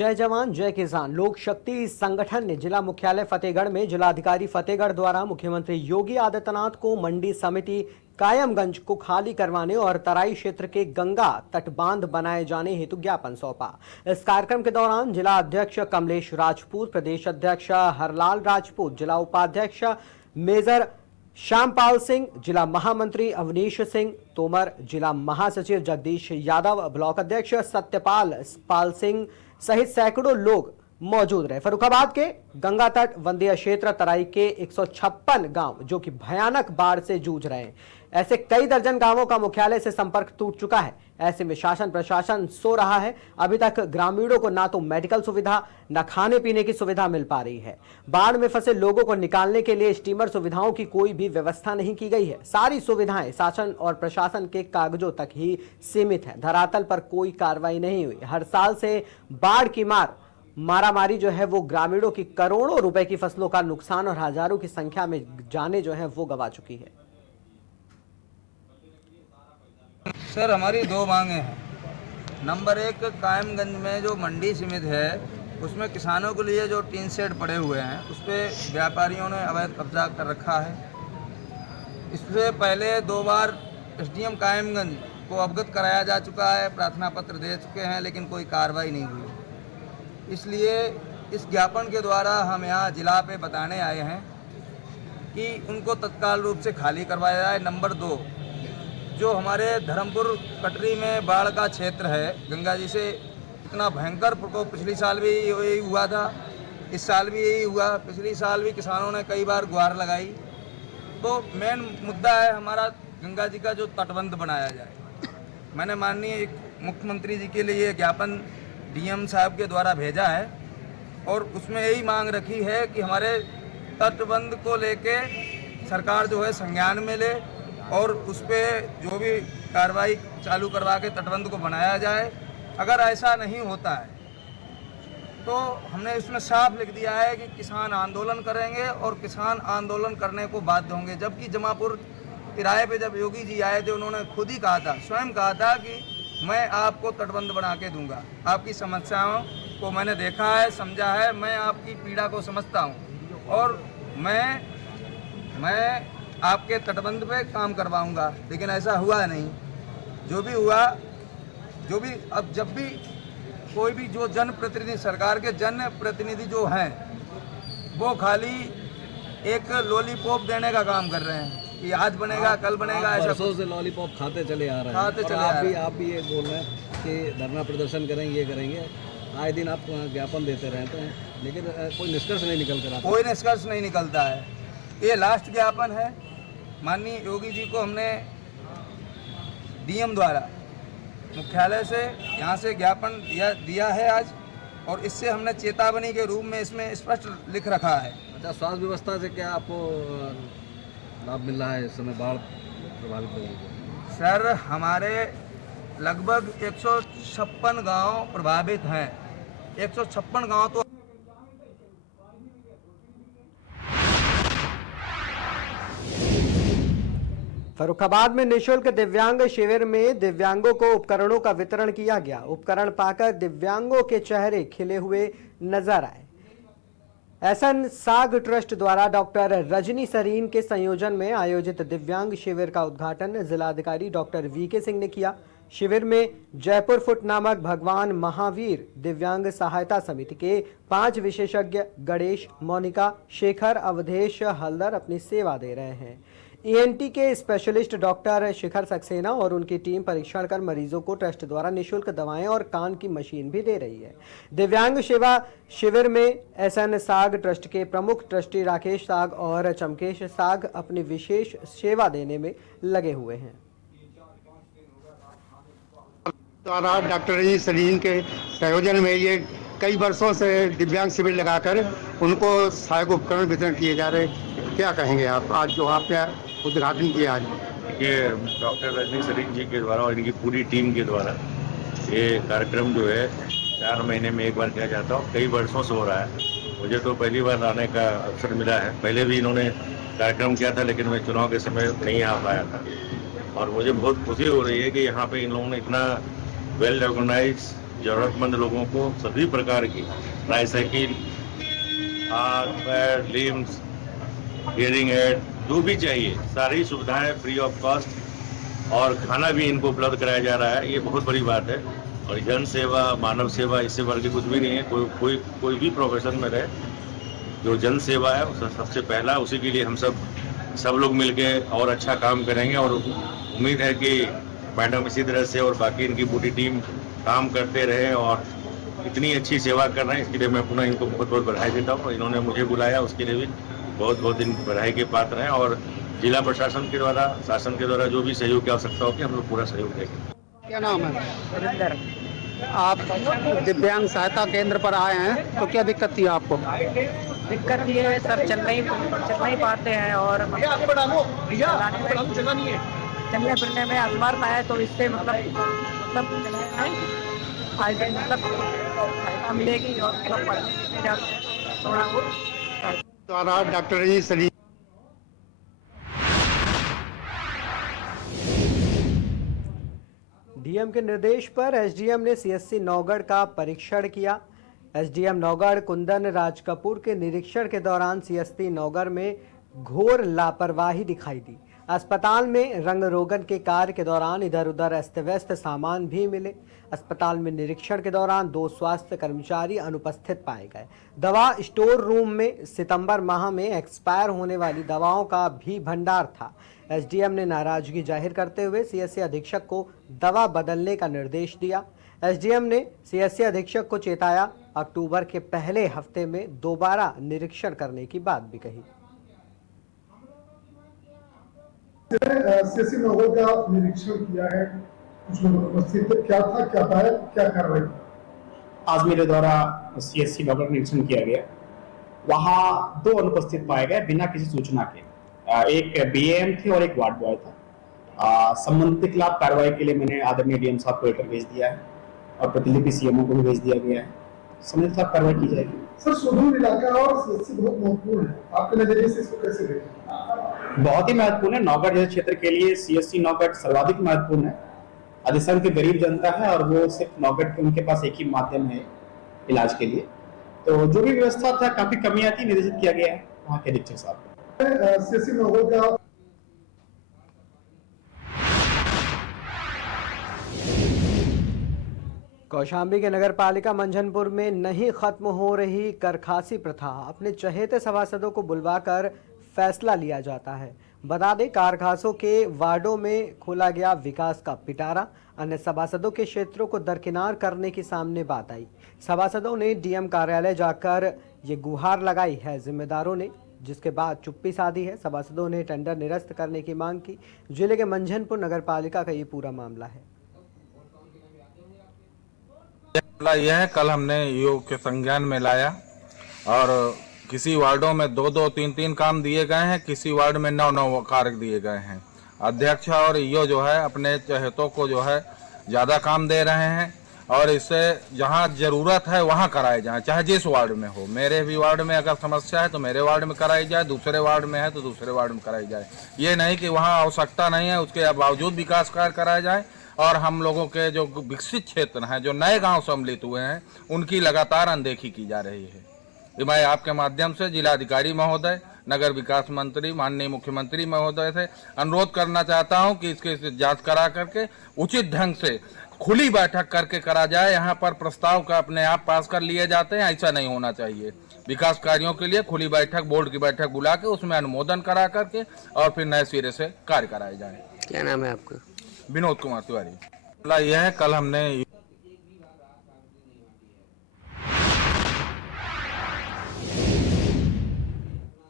जय जवान जय किसान लोक शक्ति संगठन ने जिला मुख्यालय फतेहगढ़ में जिलाधिकारी फतेहगढ़ द्वारा मुख्यमंत्री योगी आदित्यनाथ को मंडी समिति कायमगंज को खाली करवाने और तराई क्षेत्र के गंगा तटबांध बनाए जाने हेतु ज्ञापन सौंपा। इस कार्यक्रम के दौरान जिला अध्यक्ष कमलेश राजपूत, प्रदेश अध्यक्ष हरलाल राजपूत, जिला उपाध्यक्ष मेजर श्यामपाल सिंह, जिला महामंत्री अवनीश सिंह तोमर, जिला महासचिव जगदीश यादव, ब्लॉक अध्यक्ष सत्यपाल पाल सिंह सहित सैकड़ों लोग मौजूद रहे। फर्रुखाबाद के गंगा तट वंदीय क्षेत्र तराई के 156 गांव जो कि भयानक बाढ़ से जूझ रहे हैं। ऐसे कई दर्जन गांवों का मुख्यालय से संपर्क टूट चुका है। ऐसे में शासन प्रशासन सो रहा है। अभी तक ग्रामीणों को ना तो मेडिकल सुविधा न खाने पीने की सुविधा मिल पा रही है। बाढ़ में फंसे लोगों को निकालने के लिए स्टीमर सुविधाओं की कोई भी व्यवस्था नहीं की गई है। सारी सुविधाएं शासन और प्रशासन के कागजों तक ही सीमित है। धरातल पर कोई कार्रवाई नहीं हुई। हर साल से बाढ़ की मारामारी जो है वो ग्रामीणों की करोड़ों रुपए की फसलों का नुकसान और हजारों की संख्या में जाने जो है वो गवा चुकी है। सर, हमारी दो मांगे हैं। नंबर एक, कायमगंज में जो मंडी समिति है उसमें किसानों के लिए जो टीन शेड पड़े हुए हैं उस पर व्यापारियों ने अवैध कब्जा कर रखा है। इससे पहले 2 बार एसडीएम कायमगंज को अवगत कराया जा चुका है, प्रार्थना पत्र दे चुके हैं, लेकिन कोई कार्रवाई नहीं हुई। इसलिए इस ज्ञापन के द्वारा हम यहाँ जिला पे बताने आए हैं कि उनको तत्काल रूप से खाली करवाया जाए। नंबर 2, जो हमारे धर्मपुर कटरी में बाढ़ का क्षेत्र है, गंगा जी से इतना भयंकर प्रकोप पिछली साल भी यही हुआ था, इस साल भी यही हुआ। पिछली साल भी किसानों ने कई बार गुहार लगाई। तो मेन मुद्दा है हमारा गंगा जी का जो तटबंध बनाया जाए। मैंने माननीय मुख्यमंत्री जी के लिए ज्ञापन डीएम साहब के द्वारा भेजा है और उसमें यही मांग रखी है कि हमारे तटबंध को लेके सरकार जो है संज्ञान में ले और उस पर जो भी कार्रवाई चालू करवा के तटबंध को बनाया जाए। अगर ऐसा नहीं होता है तो हमने इसमें साफ लिख दिया है कि किसान आंदोलन करेंगे और किसान आंदोलन करने को बाध्य होंगे। जबकि जमापुर किराए पे जब योगी जी आए थे उन्होंने खुद ही कहा था, स्वयं कहा था कि मैं आपको तटबंध बना के दूंगा। आपकी समस्याओं को मैंने देखा है, समझा है, मैं आपकी पीड़ा को समझता हूँ और मैं आपके तटबंध पे काम करवाऊंगा। लेकिन ऐसा हुआ नहीं। जो भी हुआ, जो भी अब जब भी कोई भी जो जनप्रतिनिधि, सरकार के जनप्रतिनिधि जो हैं वो खाली एक लॉलीपॉप देने का काम कर रहे हैं कि आज बनेगा कल बनेगा। ऐसा वर्षों से लॉलीपॉप खाते चले आ रहे हैं। आप भी ये बोल रहे हैं कि धरना प्रदर्शन करेंगे, ये करेंगे। आए दिन आप ज्ञापन देते रहते हैं लेकिन कोई निष्कर्ष नहीं निकल कर आता। कोई निष्कर्ष नहीं निकलता है। ये लास्ट ज्ञापन है। माननीय योगी जी को हमने डीएम द्वारा मुख्यालय से यहाँ से ज्ञापन दिया है आज, और इससे हमने चेतावनी के रूप में इसमें स्पष्ट लिख रखा है। अच्छा, स्वास्थ्य व्यवस्था से क्या आपको लाभ मिल रहा है इस समय बाढ़ प्रभावित लोगों को? सर, हमारे लगभग 156 गांव प्रभावित हैं। 156 गांव तो फर्रुखाबाद में निःशुल्क दिव्यांग शिविर में दिव्यांगों को उपकरणों का वितरण किया गया। उपकरण पाकर दिव्यांगों के चेहरे खिले हुए नजर आए। एसएन साग ट्रस्ट द्वारा डॉक्टर रजनी सरीन के संयोजन में आयोजित दिव्यांग शिविर का उद्घाटन जिलाधिकारी डॉक्टर वीके सिंह ने किया। शिविर में जयपुर फुट नामक भगवान महावीर दिव्यांग सहायता समिति के 5 विशेषज्ञ गणेश, मोनिका, शेखर, अवधेश हल्दर अपनी सेवा दे रहे हैं। ईएनटी के स्पेशलिस्ट डॉक्टर शिखर सक्सेना और उनकी टीम परीक्षण कर मरीजों को ट्रस्ट द्वारा निःशुल्क दवाएं और कान की मशीन भी दे रही है। दिव्यांग सेवा शिविर में एसएन साग ट्रस्ट के प्रमुख ट्रस्टी राकेश साग और चमकेश साग अपनी विशेष सेवा देने में लगे हुए हैं। द्वारा डॉक्टर रजनी सरीन के संयोजन में ये कई वर्षों से दिव्यांग शिविर लगाकर उनको सहायक उपकरण वितरण किए जा रहे। क्या कहेंगे आप आज जो आपने उद्घाटन किया? आज देखिए, डॉक्टर रजनी सरीन जी के द्वारा और इनकी पूरी टीम के द्वारा ये कार्यक्रम जो है 4 महीने में एक बार किया जाता है। कई वर्षों से हो रहा है। मुझे तो पहली बार आने का अवसर मिला है। पहले भी इन्होंने कार्यक्रम किया था लेकिन मैं चुनाव के समय नहीं आ पाया था और मुझे बहुत खुशी हो रही है कि यहाँ पे इन लोगों ने इतना वेल ऑर्गेनाइज जरूरतमंद लोगों को सभी प्रकार की ट्राईसाइकिल, हाथ पैर, लिम्स, हियरिंग एड, जो भी चाहिए सारी सुविधाएं फ्री ऑफ कॉस्ट और खाना भी इनको उपलब्ध कराया जा रहा है। ये बहुत बड़ी बात है। और जन सेवा, मानव सेवा, इससे बढ़ के कुछ भी नहीं है। कोई भी प्रोफेशन में रहे, जो जन सेवा है उसे सबसे पहला, उसी के लिए हम सब लोग मिलके और अच्छा काम करेंगे। और उम्मीद है कि मैडम इसी तरह से और बाकी इनकी पूरी टीम काम करते रहे और इतनी अच्छी सेवा कर रहे हैं। इसके लिए मैं पुनः इनको बहुत बहुत बधाई देता हूँ। इन्होंने मुझे बुलाया, उसके लिए भी बहुत बहुत इन बधाई के पात्र हैं। और जिला प्रशासन के द्वारा, शासन के द्वारा जो भी सहयोग की आवश्यकता होगी हम लोग पूरा सहयोग देंगे। क्या नाम है? आप दिव्यांग सहायता केंद्र पर आए हैं, तो क्या दिक्कत थी आपको? दिक्कत ये है सर, चल नहीं पाते हैं और चलने फिरने में असमर्थ है, तो इससे मतलब मिलेगी और थोड़ा द्वारा डॉक्टर रजनी सलीम डीएम के निर्देश पर एसडीएम ने सीएससी नौगढ़ का परीक्षण किया। एसडीएम नौगढ़ कुंदन राज कपूर के निरीक्षण के दौरान सीएससी नौगढ़ में घोर लापरवाही दिखाई दी। अस्पताल में रंग रोगन के कार्य के दौरान इधर उधर अस्त व्यस्त सामान भी मिले। अस्पताल में निरीक्षण के दौरान 2 स्वास्थ्य कर्मचारी अनुपस्थित पाए गए। दवा स्टोर रूम में सितंबर माह में एक्सपायर होने वाली दवाओं का भी भंडार था। एसडीएम ने नाराजगी जाहिर करते हुए सीएससी अधीक्षक को दवा बदलने का निर्देश दिया। एसडीएम ने सीएससी अधीक्षक को चेताया, अक्टूबर के पहले हफ्ते में दोबारा निरीक्षण करने की बात भी कही। सीएससी नौगढ़ का निरीक्षण किया है, कुछ लोग उपस्थित थे, क्या था, क्या पाया, क्या कार्रवाई? आज मेरे द्वारा सीएससी नौगढ़ का निरीक्षण किया गया। वहाँ 2 अनुपस्थित पाए गए बिना किसी सूचना के। एक बीएएम थे और एक वार्ड बॉय था। संबंधित के खिलाफ कार्रवाई के लिए मैंने आदरणीय डीएम साहब को लेटर भेज दिया है और प्रतिलिपि सीएमओ को भी भेज दिया गया है। संबंधित साहब कार्रवाई की जाएगी। सर, सुदूर इलाका और सीएससी बहुत महत्वपूर्ण है, आपके नजरिए से इसको कैसे देखें? बहुत ही महत्वपूर्ण है। नौगढ़ जैसे क्षेत्र के लिए सीएससी नौगढ़ सर्वाधिक महत्वपूर्ण है। अधिसंख्य के गरीब जनता है और वो सिर्फ नौगढ़ के उनके पास एक ही माध्यम है इलाज के लिए। तो जो भी व्यवस्था था, काफी कमियां थी, निर्देशित किया गया है वहाँ के अधीक्षक साहब। सीएससी नौगढ़ का कौशाम्बी के नगर पालिका मंझनपुर में नहीं खत्म हो रही करखासी प्रथा। अपने चहेते सभासदों को बुलवाकर फैसला लिया जाता है। बता दें, कारखासों के वार्डों में खोला गया विकास का पिटारा अन्य सभासदों के क्षेत्रों को दरकिनार करने की सामने बात आई। सभासदों ने डीएम कार्यालय जाकर ये गुहार लगाई है जिम्मेदारों ने, जिसके बाद चुप्पी साधी है। सभासदों ने टेंडर निरस्त करने की मांग की। जिले के मंझनपुर नगर पालिका का ये पूरा मामला है। यह है, कल हमने योग के संज्ञान में लाया और किसी वार्डों में 2-2, 3-3 काम दिए गए हैं, किसी वार्ड में 9-9 कार्य दिए गए हैं। अध्यक्ष और ईओ जो है अपने चहेतों को जो है ज़्यादा काम दे रहे हैं और इससे जहां जरूरत है वहां कराए जाए, चाहे जिस वार्ड में हो। मेरे भी वार्ड में अगर समस्या है तो मेरे वार्ड में कराई जाए, दूसरे वार्ड में है तो दूसरे वार्ड में कराई जाए। ये नहीं कि वहां आवश्यकता नहीं है उसके बावजूद विकास कार्य कराया जाए। और हम लोगों के जो विकसित क्षेत्र हैं, जो नए गांव सम्मिलित हुए हैं, उनकी लगातार अनदेखी की जा रही है। मैं आपके माध्यम से जिलाधिकारी महोदय, नगर विकास मंत्री, माननीय मुख्यमंत्री महोदय से अनुरोध करना चाहता हूं कि इसके जांच करा करके उचित ढंग से खुली बैठक करके करा जाए। यहाँ पर प्रस्ताव का अपने आप पास कर लिए जाते हैं, ऐसा नहीं होना चाहिए। विकास कार्यों के लिए खुली बैठक, बोर्ड की बैठक बुला के उसमें अनुमोदन करा करके और फिर नए सिरे से कार्य कराए जाए। क्या नाम है आपका? विनोद कुमार तिवारी। यह है, कल हमने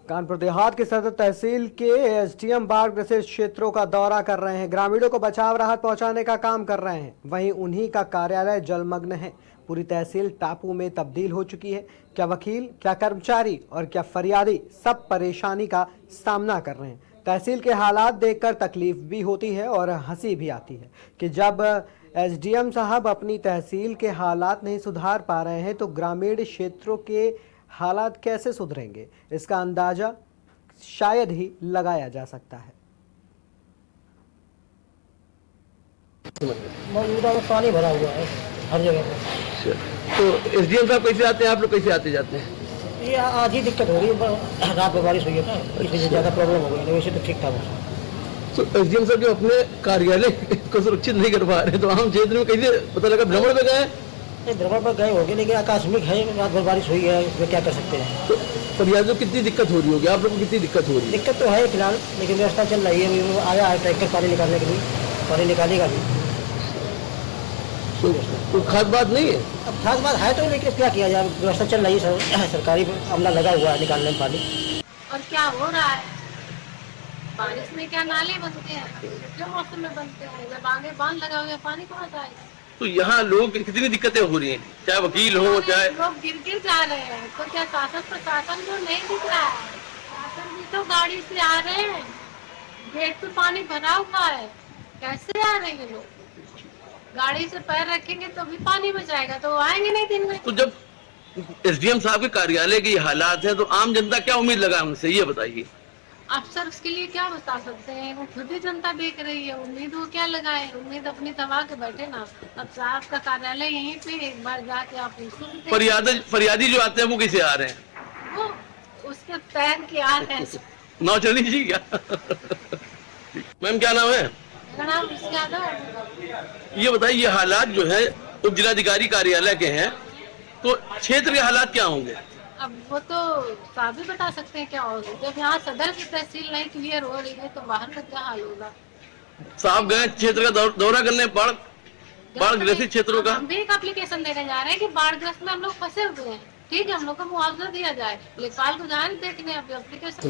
कानपुर देहात के सदर तहसील के एसडीएम बाढ़ ग्रसित क्षेत्रों का दौरा कर रहे हैं। ग्रामीणों को बचाव राहत पहुंचाने का काम कर रहे हैं। वहीं उन्हीं का कार्यालय जलमग्न है। पूरी तहसील टापू में तब्दील हो चुकी है। क्या वकील, क्या कर्मचारी और क्या फरियादी सब परेशानी का सामना कर रहे हैं। तहसील के हालात देखकर तकलीफ भी होती है और हंसी भी आती है कि जब एसडीएम साहब अपनी तहसील के हालात नहीं सुधार पा रहे हैं तो ग्रामीण क्षेत्रों के हालात कैसे सुधरेंगे, इसका अंदाजा शायद ही लगाया जा सकता है। मौजूदा में पानी भरा हुआ है। हर जगह पे। तो एसडीएम साहब कैसे आते हैं, आप लोग कैसे आते जाते हैं? ये आज ही दिक्कत हो रही है, रात में बारिश हुई है ना, इसलिए ज़्यादा प्रॉब्लम हो गई, वैसे तो ठीक था। तो एसडीएम साहब जो अपने कार्यालय को सुरक्षित नहीं कर पा रहे, तो आम क्षेत्र में कैसे पता लगा? भ्रमण पे गए? भ्रमण पर गए होंगे, लेकिन आकस्मिक है, रात भर बारिश हुई है, इसमें क्या कर सकते हैं। तो फरियादियों को कितनी दिक्कत हो रही होगी, आप लोग को कितनी दिक्कत हो रही है? दिक्कत तो है फिलहाल, लेकिन व्यवस्था चल रही है, आया है ट्रैक्टर पानी निकालने के लिए, पानी निकालेगा भी। तो खास बात नहीं है? अब खास बात है तो, लेकिन क्या किया जाए, व्यवस्था चल रही है, सरकारी अमला लगा हुआ है निकालने में पानी। और क्या हो रहा है, बारिश में क्या नाले बनते हैं, जो मौसम में बनते हैं, जब आगे बांध लगा हुआ पानी कहाँ जाएगा। तो यहाँ लोग कितनी दिक्कतें हो रही हैं, चाहे वकील हो, चाहे लोग गिर जा रहे हैं, तो क्या शासन प्रशासन को नहीं दिख रहा है? शासन भी तो गाड़ी से आ रहे हैं, गेट पे पानी भरा हुआ है, कैसे आ रहे हैं लोग? गाड़ी से पैर रखेंगे तो भी पानी बचाएगा, तो आएंगे नहीं दिन में। तो जब एसडीएम साहब के कार्यालय के हालात हैं, तो आम जनता क्या उम्मीद लगा उनसे, ये बताइए। अफसर उसके लिए क्या बता सकते हैं, वो खुद ही जनता देख रही है, उम्मीद वो क्या लगाए, उम्मीद अपनी दबा के बैठे ना। अब साहब का कार्यालय यहीं पे, एक बार जाके आप फरियादी जो आते हैं वो कैसे आ रहे हैं? वो उसके पैर के आ रहे हैं। नौचनी जी क्या? मैम क्या नाम है? मेरा नाम यादव। ये बताइए, ये हालात जो है उप जिलाधिकारी कार्यालय के हैं, तो क्षेत्र के हालात क्या होंगे? अब वो तो साहब भी बता सकते हैं क्या होगा। जब यहाँ सदर की तहसील नहीं क्लियर हो रही है, तो बाहर का क्या हाल होगा। साहब गए क्षेत्र का दौरा करने, बाढ़ ग्रसित क्षेत्रों का। हम भी एक एप्लीकेशन देने जा रहे हैं कि बाढ़ ग्रस्त में हम लोग फंसे हुए हैं, ठीक है, हम लोग को मुआवजा दिया जाए। लेखपाल को जाए देखने, अभी एप्लीकेशन